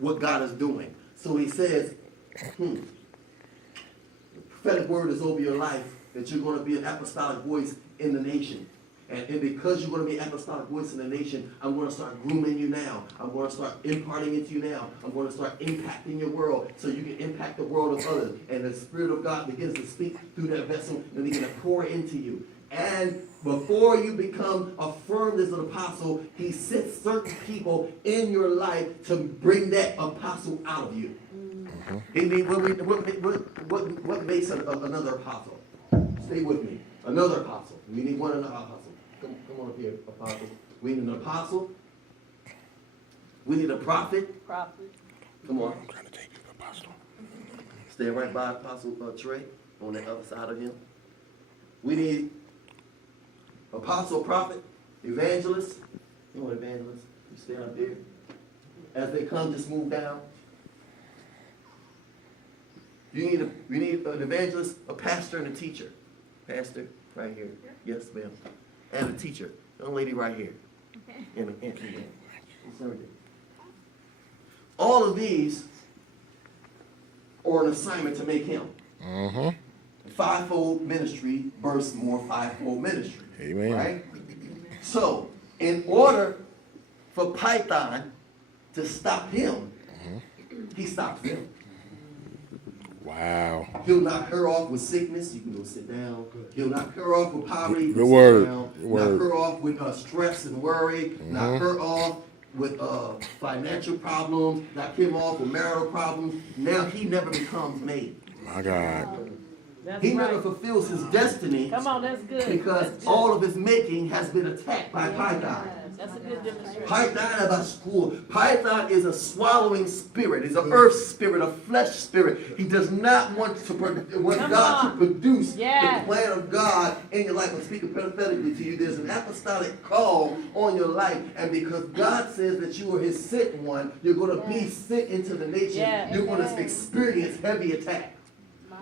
what God is doing. So he says, the prophetic word is over your life, that you're going to be an apostolic voice in the nation. And because you're going to be an apostolic voice in the nation, I'm going to start grooming you now. I'm going to start imparting into you now. I'm going to start impacting your world so you can impact the world of others. And the Spirit of God begins to speak through that vessel and begin to pour into you. And before you become affirmed as an apostle, he sets certain people in your life to bring that apostle out of you. What makes another apostle? Stay with me. Another apostle. We need one another apostle. Come on up here, apostle. We need an apostle. We need a prophet. Come on. I'm trying to take you to apostle. Stay right by Apostle Trey on the other side of him. We need apostle, prophet, evangelist. You want evangelist? You stay up there. As they come, just move down. We need an evangelist, a pastor, and a teacher. Pastor, right here. Yes, ma'am. And a teacher. Young lady right here. And all of these are an assignment to make him. Fivefold ministry births more fivefold ministry. Amen. Right? So, in order for Python to stop him, he stops them. Wow. He'll knock her off with sickness. You can go sit down. He'll knock her off with poverty. You The can word. sit down. The word. Knock her off with stress and worry. Knock her off with financial problems. Knock him off with marital problems. Now he never becomes made. My God. He never fulfills his destiny. Come on, that's good. Because that's good. all of his making has been attacked by Python. That's a good demonstration. Python about school. Python is a swallowing spirit. He's an earth spirit, a flesh spirit. He does not want God to produce the plan of God in your life. I'm speaking prophetically to you. There's an apostolic call on your life, and because God says that you are His sent one, you're going to be sent into the nation. You're going to experience heavy attack.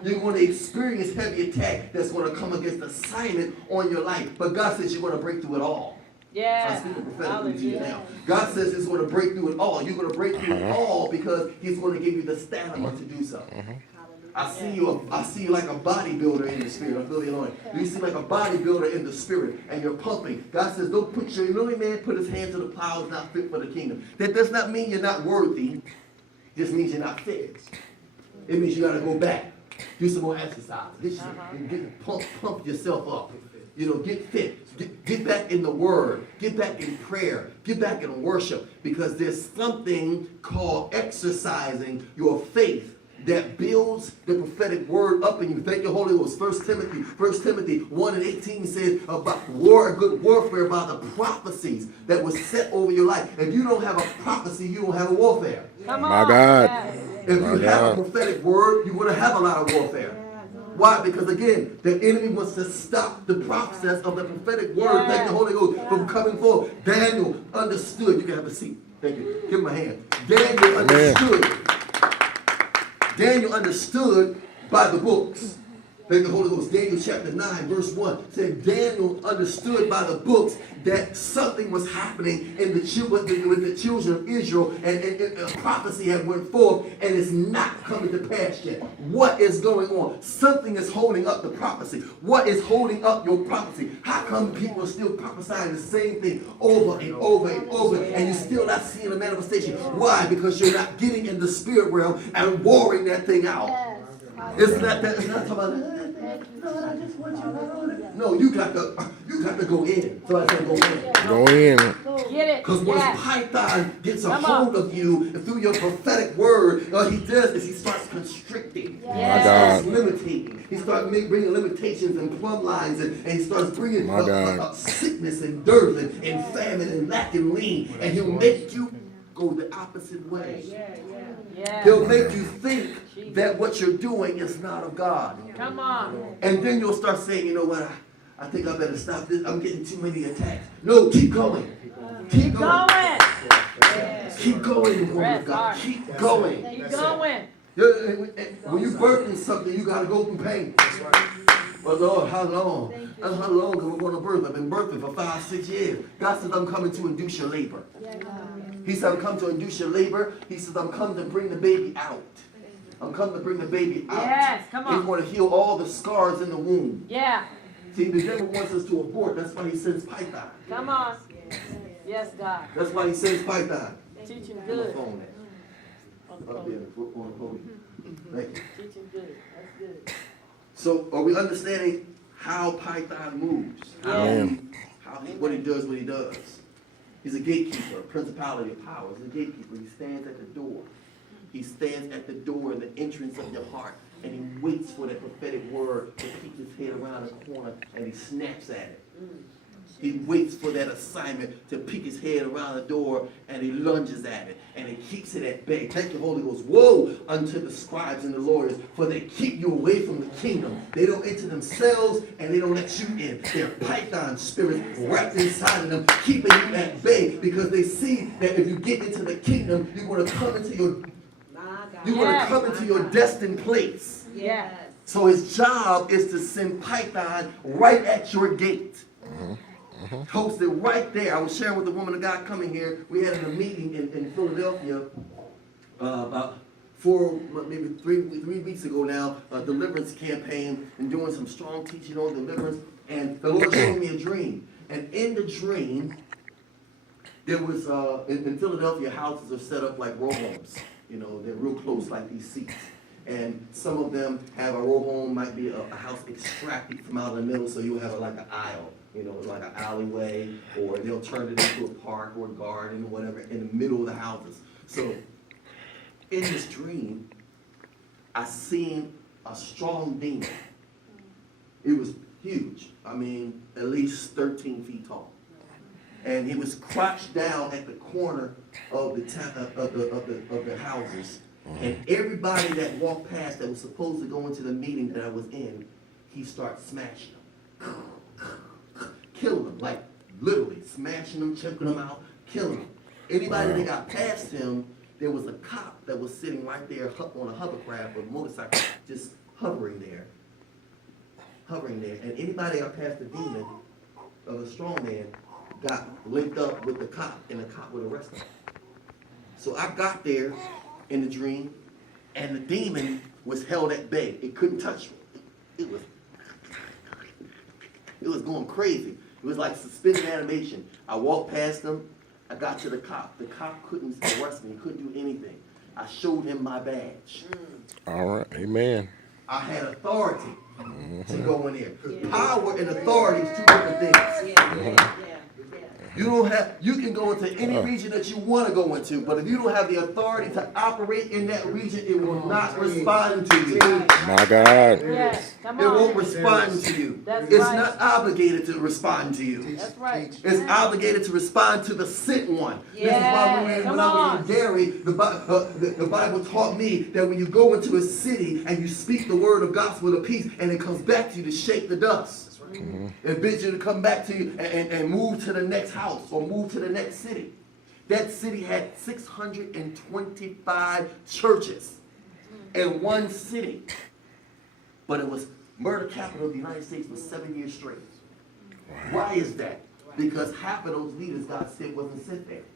You're going to experience heavy attack that's going to come against assignment on your life. But God says you're going to break through it all. I'm speaking prophetically to you now. God says He's going to break through it all. You're going to break through it all because He's going to give you the stamina to do so. I see you like a bodybuilder in the spirit. I feel the anointing. You see like a bodybuilder in the spirit, and you're pumping. God says, don't put your, only man put his hand to the plow is not fit for the kingdom. That does not mean you're not worthy. It just means you're not fit. It means you got to go back. Do some more exercise. Pump yourself up. Get fit. Get back in the word. Get back in prayer. Get back in worship. Because there's something called exercising your faith that builds the prophetic word up in you. Thank you, Holy Ghost. 1 Timothy 1:18 says about good warfare by the prophecies that was set over your life. If you don't have a prophecy, you don't have a warfare. Come on. My God. If you have a prophetic word, you're going to have a lot of warfare. Why? Because again, the enemy wants to stop the process of the prophetic word, thank the Holy Ghost, from coming forth. Daniel understood. You can have a seat. Thank you. Give him a hand. Daniel understood. Daniel understood by the books. Thank the Holy Ghost. Daniel chapter 9, verse 1 said Daniel understood by the books that something was happening in with the children of Israel, and a prophecy had went forth, and it's not coming to pass yet. What is going on? Something is holding up the prophecy. What is holding up your prophecy? How come people are still prophesying the same thing over and over and over, and you're still not seeing a manifestation? Why? Because you're not getting in the spirit realm and warring that thing out. It's not that. It's not talking about. No, I just want you. No, you got to go in. So I said go in. Go in. Get it. Because once Python gets a hold of you through your prophetic word, what he does is he starts constricting. He starts limiting. He starts bringing limitations and plumb lines, and he starts bringing sickness and dearth and famine and lack and lean, and he'll make you go the opposite way. He'll make you think that what you're doing is not of God. Come on. And then you'll start saying, you know what, I think I better stop this. I'm getting too many attacks. No, keep going. Keep going. Keep going, woman of God. Keep going. Keep going. When you're birthing something, you got to go through pain. But Lord, how long? How long am I going to birth? I've been birthing for 5-6 years. God says I'm coming to induce your labor. He said, I'm come to induce your labor. He says, I'm come to bring the baby out. I'm come to bring the baby out. Yes, come on. He's going to heal all the scars in the womb. Yeah. See, the devil wants us to abort. That's why he sends Python. Come on. Yes, God. That's why he sends Python. Teach him On the good. phone. On the Up there, phone. on the podium. Thank you. Teach him good. That's good. So, are we understanding how Python moves? Yeah. What he does, what he does. He's a gatekeeper, a principality of power. He's a gatekeeper. He stands at the door. He stands at the door, the entrance of your heart, and he waits for that prophetic word to peek his head around the corner, and he snaps at it. He waits for that assignment to peek his head around the door, and he lunges at it, and he keeps it at bay. Thank you, Holy Ghost. Woe unto the scribes and the lawyers, for they keep you away from the kingdom. They don't enter themselves, and they don't let you in. They're python spirits wrapped inside of them, keeping you at bay, because they see that if you get into the kingdom, you're going to come into your destined place. Yeah. So his job is to send Python right at your gate. Hosted right there. I was sharing with the woman of God coming here. We had a meeting in Philadelphia about maybe three weeks ago now, a deliverance campaign, and doing some strong teaching on deliverance. And the Lord showed me a dream. And in the dream, there was, in Philadelphia, houses are set up like row homes. You know, they're real close like these seats. And some of them have a row home, might be a house extracted from out in the middle, so you'll have like an aisle, you know, like an alleyway, or they'll turn it into a park or a garden or whatever in the middle of the houses. So in this dream, I seen a strong demon. It was huge. I mean, at least 13 feet tall. And he was crouched down at the corner of the houses. And everybody that walked past that was supposed to go into the meeting that I was in, he started smashing them. Killing them, like literally smashing them, choking them out, killing them. Anybody that got past him, there was a cop that was sitting right there on a hovercraft or motorcycle, just hovering there. And anybody that got past the demon of a strong man got linked up with the cop, and the cop would arrest him. So I got there in the dream, and the demon was held at bay. It couldn't touch me. It was going crazy. It was like suspended animation. I walked past him. I got to the cop. The cop couldn't arrest me. He couldn't do anything. I showed him my badge. All right. Amen. I had authority to go in there. Power and authority is two different things. You can go into any region that you want to go into, but if you don't have the authority to operate in that region, it will not respond to you. My God. Yes. Come It on. won't respond to you. That's It's right. not obligated to respond to you. That's right. It's obligated to respond to the sent one. This is why Yeah, when I was in Gary, the Bible taught me that when you go into a city and you speak the word of gospel of peace, and it comes back to you to shake the dust. It bids you to come back to you and move to the next house or move to the next city. That city had 625 churches in one city. But it was murder capital of the United States for 7 years straight. Why is that? Because half of those leaders God said wasn't sent there.